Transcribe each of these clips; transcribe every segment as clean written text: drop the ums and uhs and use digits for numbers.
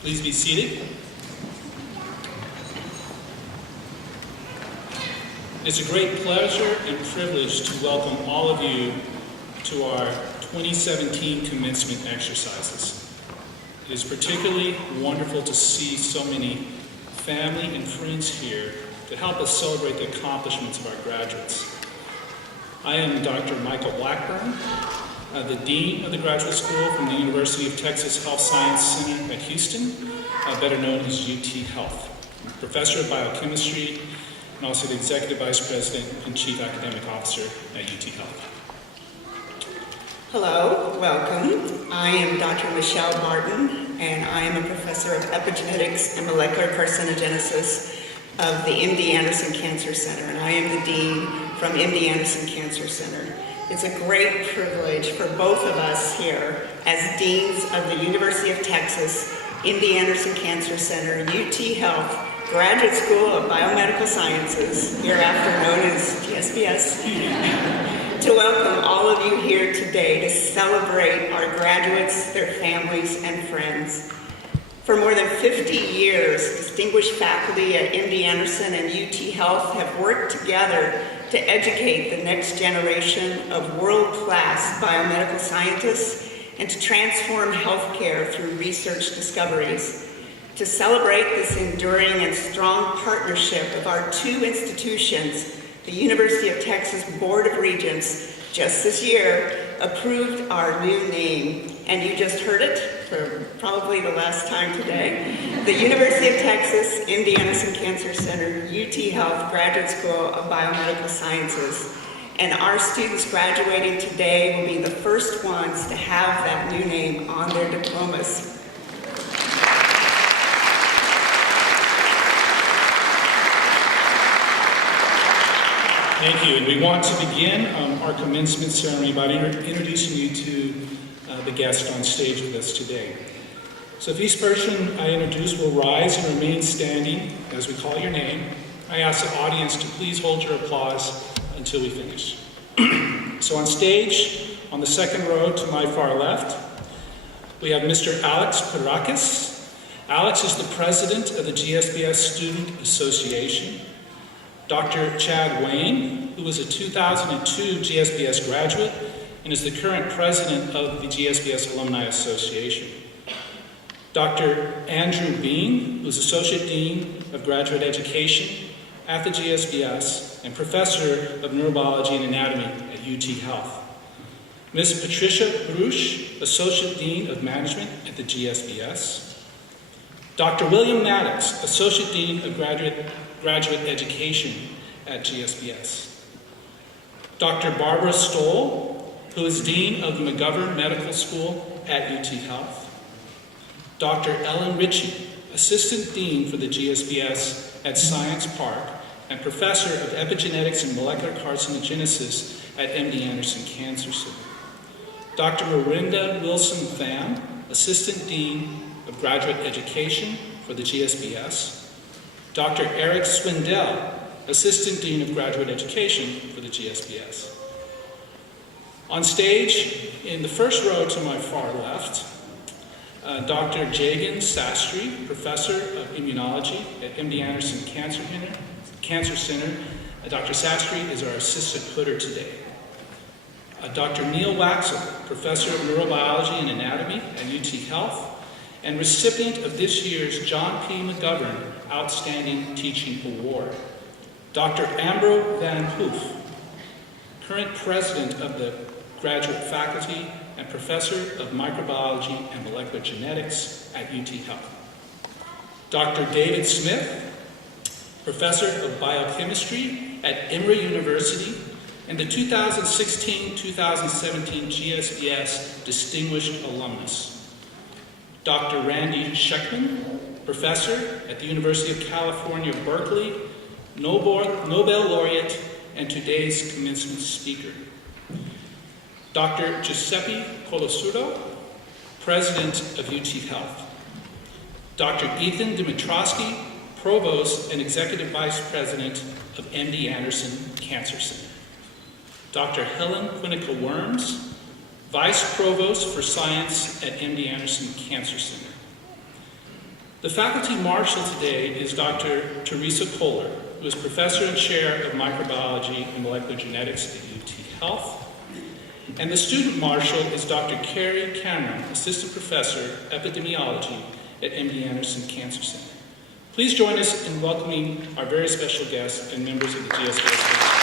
Please be seated. It's a great pleasure and privilege to welcome all of you to our 2017 commencement exercises. It is particularly wonderful to see so many family and friends here to help us celebrate the accomplishments of our graduates. I am Dr. Michael Blackburn, the Dean of the Graduate School from the University of Texas Health Science Center at Houston, better known as UT Health. I'm a professor of biochemistry and also the Executive Vice President and Chief Academic Officer at UT Health. Hello, welcome. I am Dr. Michelle Martin, and I am a professor of epigenetics and molecular carcinogenesis of the MD Anderson Cancer Center, and I am the Dean from MD Anderson Cancer Center. It's a great privilege for both of us here as Deans of the University of Texas, MD Anderson Cancer Center, UT Health, Graduate School of Biomedical Sciences, hereafter known as GSBS, to welcome all of you here today to celebrate our graduates, their families, and friends. For more than 50 years, distinguished faculty at MD Anderson and UT Health have worked together to educate the next generation of world-class biomedical scientists and to transform healthcare through research discoveries. To celebrate this enduring and strong partnership of our two institutions, the University of Texas Board of Regents just this year approved our new name, and you just heard it for probably the last time today. The University of Texas, MD Anderson Cancer Center, UT Health Graduate School of Biomedical Sciences. And our students graduating today will be the first ones to have that new name on their diplomas. Thank you. And we want to begin our commencement ceremony by introducing you to the guest on stage with us today. So if each person I introduce will rise and remain standing as we call your name, I ask the audience to please hold your applause until we finish. So on stage, on the second row to my far left, we have Mr. Alex Perakis. Alex is the president of the GSBS Student Association. Dr. Chad Wayne, who is a 2002 GSBS graduate and is the current president of the GSBS Alumni Association. Dr. Andrew Bean, who is Associate Dean of Graduate Education at the GSBS and Professor of Neurobiology and Anatomy at UT Health. Ms. Patricia Bruch, Associate Dean of Management at the GSBS. Dr. William Maddox, Associate Dean of Graduate Education at GSBS. Dr. Barbara Stoll, who is Dean of the McGovern Medical School at UT Health. Dr. Ellen Ritchie, Assistant Dean for the GSBS at Science Park and Professor of Epigenetics and Molecular Carcinogenesis at MD Anderson Cancer Center. Dr. Marinda Wilson-Pham, Assistant Dean of Graduate Education for the GSBS. Dr. Eric Swindell, Assistant Dean of Graduate Education for the GSBS. On stage, in the first row to my far left, Dr. Jagan Sastry, Professor of Immunology at MD Anderson Cancer Center. Dr. Sastry is our assistant putter today. Dr. Neil Waxel, Professor of Neurobiology and Anatomy at UT Health and recipient of this year's John P. McGovern Outstanding Teaching Award. Dr. Ambro Van Hoof, current president of the graduate faculty and professor of microbiology and molecular genetics at UT Health. Dr. David Smith, professor of biochemistry at Emory University and the 2016-2017 GSBS Distinguished Alumnus. Dr. Randy Sheckman, professor at the University of California, Berkeley, Nobel laureate, and today's commencement speaker. Dr. Giuseppe Colosuro, president of UT Health. Dr. Ethan Dimitrowski, provost and executive vice president of MD Anderson Cancer Center. Dr. Helen Quinica-Worms, Vice Provost for Science at MD Anderson Cancer Center. The faculty marshal today is Dr. Teresa Kohler, who is professor and chair of microbiology and molecular genetics at UT Health. And the student marshal is Dr. Carrie Cameron, assistant professor of epidemiology at MD Anderson Cancer Center. Please join us in welcoming our very special guests and members of the GSBS.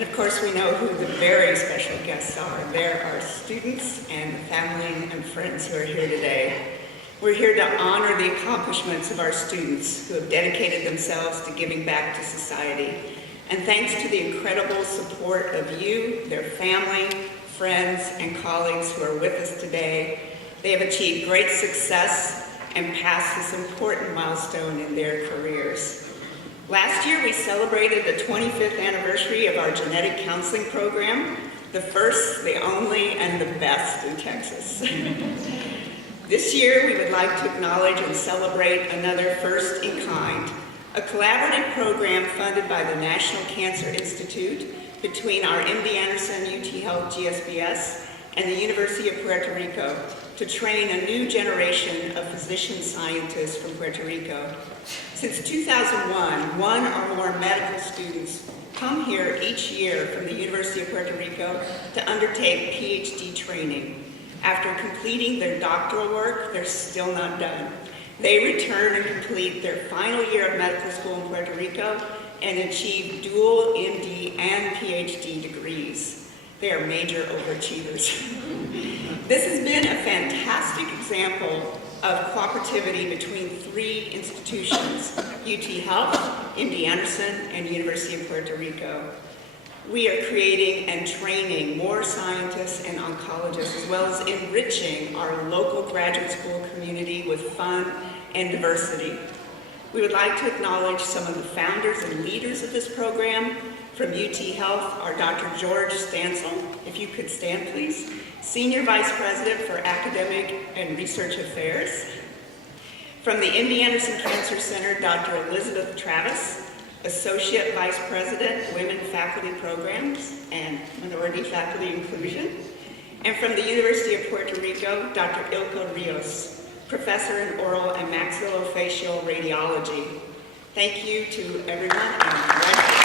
And of course, we know who the very special guests are. They're our students and family and friends who are here today. We're here to honor the accomplishments of our students who have dedicated themselves to giving back to society. And thanks to the incredible support of you, their family, friends, and colleagues who are with us today, they have achieved great success and passed this important milestone in their careers. Last year, we celebrated the 25th anniversary of our genetic counseling program, the first, the only, and the best in Texas. This year, we would like to acknowledge and celebrate another first in kind, a collaborative program funded by the National Cancer Institute between our MD Anderson UT Health GSBS and the University of Puerto Rico to train a new generation of physician scientists from Puerto Rico. Since 2001, one or more medical students come here each year from the University of Puerto Rico to undertake PhD training. After completing their doctoral work, they're still not done. They return and complete their final year of medical school in Puerto Rico and achieve dual MD and PhD degrees. They are major overachievers. This has been a fantastic example of cooperativity between three institutions, UT Health, MD Anderson, and University of Puerto Rico. We are creating and training more scientists and oncologists, as well as enriching our local graduate school community with fun and diversity. We would like to acknowledge some of the founders and leaders of this program. From UT Health, our Dr. George Stansel, if you could stand please, Senior Vice President for Academic and Research Affairs. From the MD Anderson Cancer Center, Dr. Elizabeth Travis, Associate Vice President, Women Faculty Programs and Minority Faculty Inclusion. And from the University of Puerto Rico, Dr. Ilka Rios, Professor in Oral and Maxillofacial Radiology. Thank you to everyone. And